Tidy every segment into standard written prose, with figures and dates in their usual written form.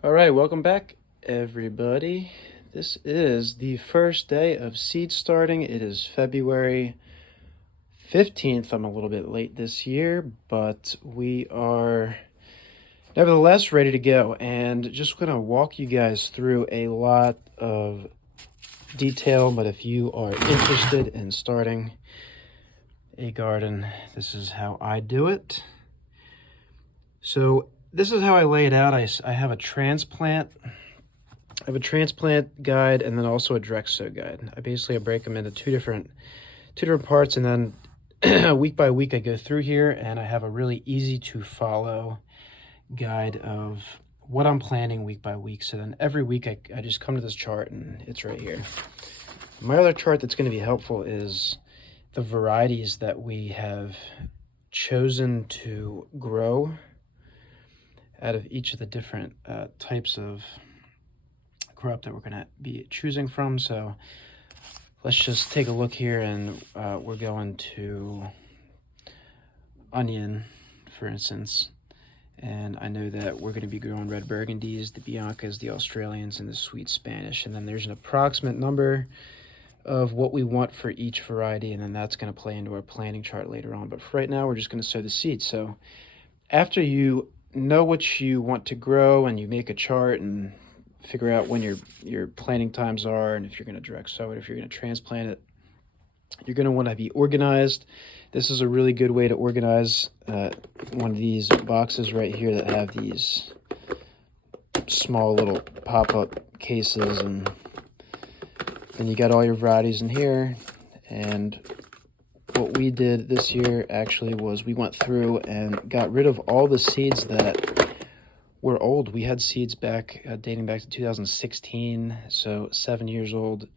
All right, welcome back, everybody. This is the first day of seed starting. It is February 15th. I'm a little bit late this year, but we are nevertheless ready to go. And just going to walk you guys through a lot of detail. But if you are interested in starting a garden, this is how I do it. So this is how I lay it out. I have a transplant. I have a transplant guide and then also a direct sow guide. I break them into two different parts, and then week by week I go through here and I have a really easy to follow guide of what I'm planning week by week. So then every week I just come to this chart and it's right here. My other chart that's going to be helpful is the varieties that we have chosen to grow out of each of the different types of crop that we're going to be choosing from. So let's just take a look here, and we're going to onion, for instance. And I know that we're going to be growing red burgundies, the Biancas, the Australians, and the sweet Spanish. And then there's an approximate number of what we want for each variety, and then that's going to play into our planting chart later on. But for right now, we're just going to sow the seeds. So after you know what you want to grow and you make a chart and figure out when your planting times are, and if you're going to direct sow it, if you're going to transplant it, you're going to want to be organized. This is a really good way to organize one of these boxes right here that have these small little pop-up cases, and then you got all your varieties in here. And what we did this year actually was we went through and got rid of all the seeds that were old. We had seeds back dating back to 2016, so 7 years old.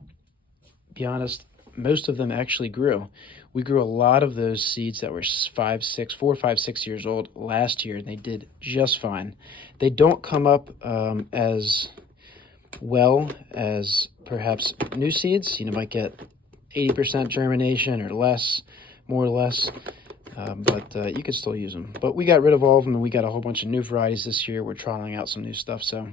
Be honest, most of them actually grew. We grew a lot of those seeds that were 4, 5, 6 years old last year, and they did just fine. They don't come up as well as perhaps new seeds. You might get 80% germination or less, more or less. But you could still use them. But we got rid of all of them, and we got a whole bunch of new varieties this year. We're trialing out some new stuff. So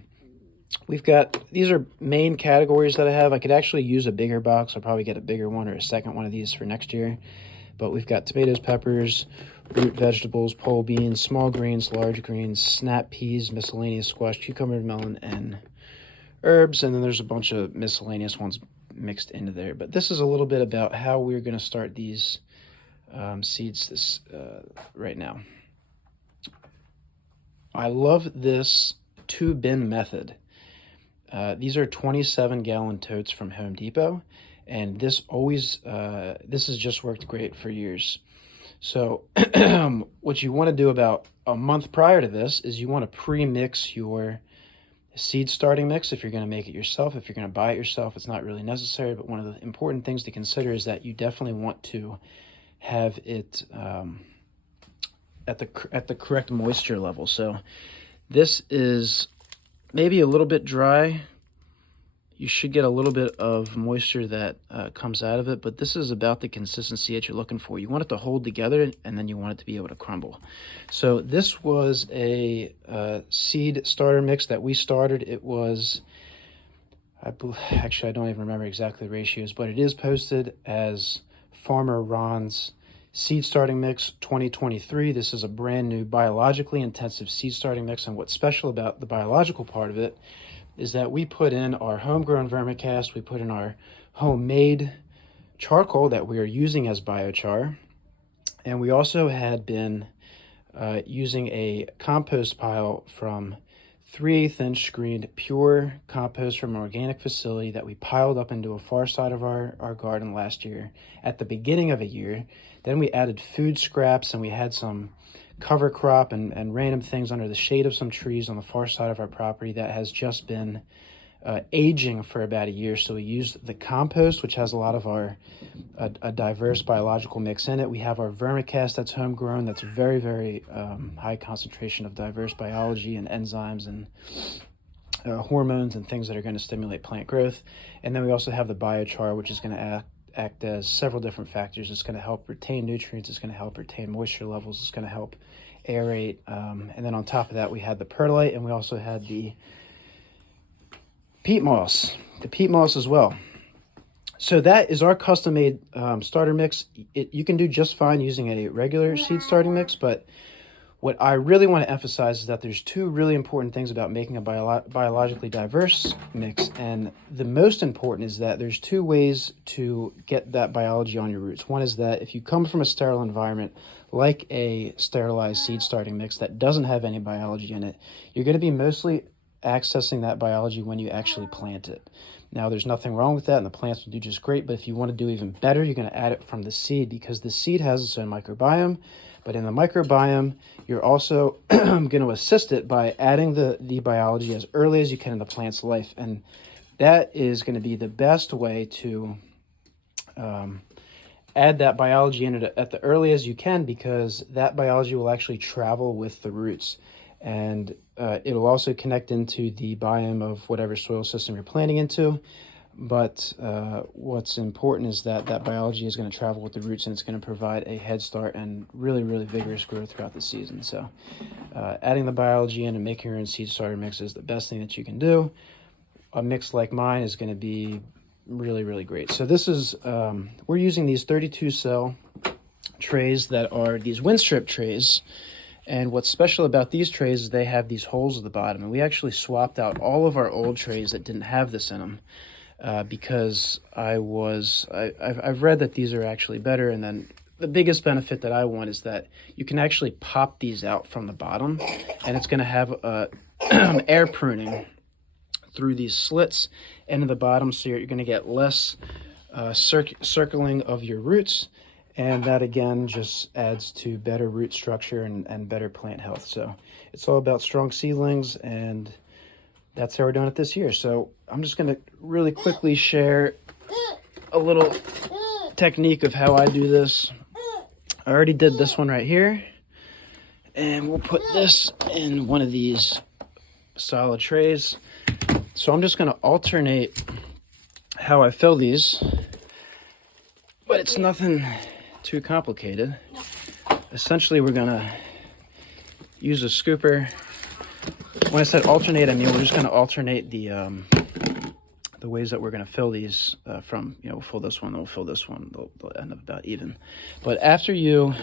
we've got, these are main categories that I have. I could actually use a bigger box. I'll probably get a bigger one or a second one of these for next year. But we've got tomatoes, peppers, root vegetables, pole beans, small greens, large greens, snap peas, miscellaneous squash, cucumber, melon, and herbs. And then there's a bunch of miscellaneous ones mixed into there. But this is a little bit about how we're going to start these seeds right now. I love this 2-bin method. These are 27-gallon totes from Home Depot, and this has just worked great for years. So what you want to do about a month prior to this is you want to pre-mix your seed starting mix. If you're going to make it yourself, if you're going to buy it yourself, it's not really necessary, but one of the important things to consider is that you definitely want to have it at the correct moisture level. So this is maybe a little bit dry. You should get a little bit of moisture that comes out of it, but this is about the consistency that you're looking for. You want it to hold together, and then you want it to be able to crumble. So this was a seed starter mix that we started. It was, actually I don't even remember exactly the ratios, but it is posted as Farmer Ron's Seed Starting Mix 2023. This is a brand new biologically intensive seed starting mix, and what's special about the biological part of it is that we put in our homegrown vermicast, we put in our homemade charcoal that we are using as biochar, and we also had been using a compost pile from 3/8 inch screened pure compost from an organic facility that we piled up into a far side of our garden last year at the beginning of a year. Then we added food scraps, and we had some cover crop and random things under the shade of some trees on the far side of our property that has just been aging for about a year. So we used the compost, which has a lot of our a diverse biological mix in it. We have our vermicast that's homegrown, that's very, very high concentration of diverse biology and enzymes and hormones and things that are going to stimulate plant growth. And then we also have the biochar, which is going to act as several different factors. It's going to help retain nutrients, it's going to help retain moisture levels, it's going to help aerate. And then on top of that, we had the perlite, and we also had the peat moss. The peat moss as well. So that is our custom-made starter mix. You can do just fine using a regular seed starting mix, but what I really want to emphasize is that there's two really important things about making a biologically diverse mix, and the most important is that there's two ways to get that biology on your roots. One is that if you come from a sterile environment, like a sterilized seed starting mix that doesn't have any biology in it, you're going to be mostly accessing that biology when you actually plant it. Now, there's nothing wrong with that, and the plants will do just great, but if you want to do even better, you're going to add it from the seed, because the seed has its own microbiome, but in the microbiome, you're also going to assist it by adding the biology as early as you can in the plant's life, and that is going to be the best way to add that biology in at the earliest you can, because that biology will actually travel with the roots, and it'll also connect into the biome of whatever soil system you're planting into. But what's important is that that biology is going to travel with the roots, and it's going to provide a head start and really, really vigorous growth throughout the season. So adding the biology in and making your own seed starter mix is the best thing that you can do. A mix like mine is going to be really, really great. So this is, we're using these 32 cell trays that are these windstrip trays. And what's special about these trays is they have these holes at the bottom. And we actually swapped out all of our old trays that didn't have this in them because I've read that these are actually better. And then the biggest benefit that I want is that you can actually pop these out from the bottom, and it's going to have air pruning through these slits into the bottom, so you're going to get less circling of your roots. And that, again, just adds to better root structure and better plant health. So it's all about strong seedlings, and that's how we're doing it this year. So I'm just going to really quickly share a little technique of how I do this. I already did this one right here. And we'll put this in one of these solid trays. So I'm just going to alternate how I fill these. But it's nothing too complicated. Essentially, we're gonna use a scooper. When I said alternate, I mean we're just gonna alternate the ways that we're gonna fill these from, we'll fill this one, then we'll fill this one, they'll end up about even. But after you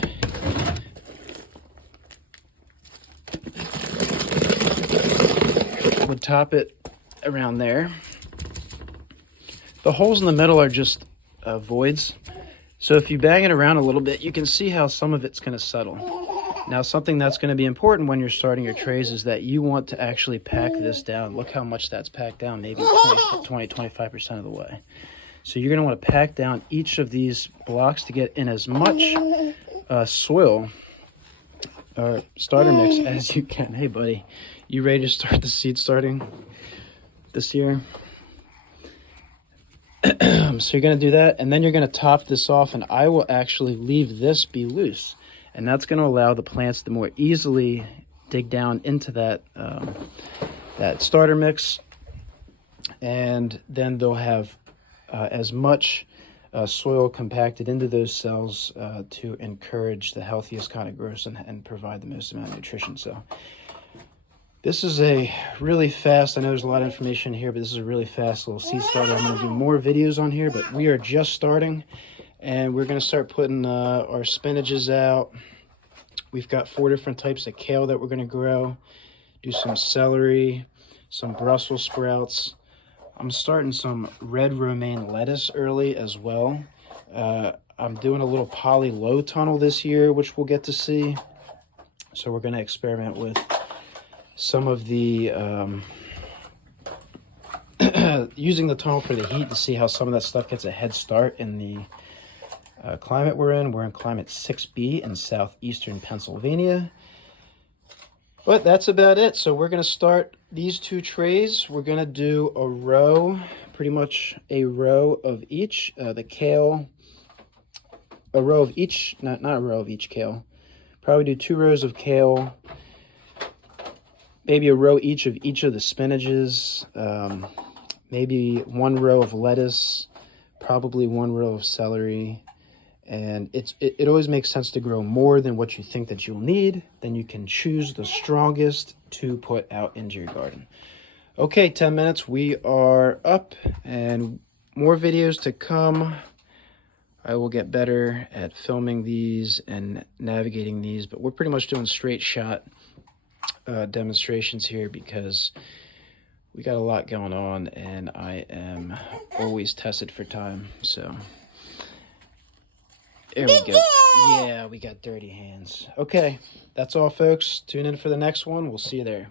would top it around there, the holes in the middle are just voids. So if you bang it around a little bit, you can see how some of it's going to settle. Now, something that's going to be important when you're starting your trays is that you want to actually pack this down. Look how much that's packed down, maybe 25% of the way. So you're going to want to pack down each of these blocks to get in as much soil or starter mix as you can. Hey, buddy, you ready to start the seed starting this year? So you're going to do that, and then you're going to top this off, and I will actually leave this be loose, and that's going to allow the plants to more easily dig down into that that starter mix, and then they'll have as much soil compacted into those cells to encourage the healthiest kind of growth and provide the most amount of nutrition. So this is a really fast, I know there's a lot of information here, but this is a really fast little seed starter. I'm going to do more videos on here, but we are just starting, and we're going to start putting our spinaches out. We've got 4 different types of kale that we're going to grow. Do some celery, some Brussels sprouts. I'm starting some red romaine lettuce early as well. I'm doing a little poly low tunnel this year, which we'll get to see. So we're going to experiment with some of the using the tunnel for the heat to see how some of that stuff gets a head start in the climate we're in. We're in climate 6B in southeastern Pennsylvania. But that's about it. So we're going to start these 2 trays. We're going to do a row, pretty much a row of each. The kale, a row of each, not a row of each kale. Probably do 2 rows of kale. Maybe a row each of the spinaches, maybe 1 row of lettuce, probably 1 row of celery. And it always makes sense to grow more than what you think that you'll need. Then you can choose the strongest to put out into your garden. Okay, 10 minutes. We are up and more videos to come. I will get better at filming these and navigating these, but we're pretty much doing straight shot demonstrations here because we got a lot going on and I am always tested for time. So there we go. Yeah, we got dirty hands. Okay, that's all, folks. Tune in for the next one. We'll see you there.